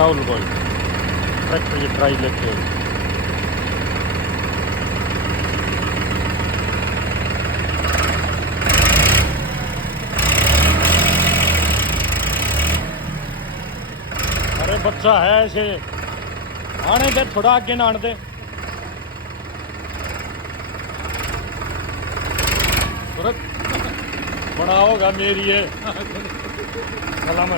राहुल भाई ट्रैक्टर की ट्राई लेके अरे बच्चा है ऐसे आने दे थोड़ा आगे ना आने दे बड़ा होगा मेरी है सलाम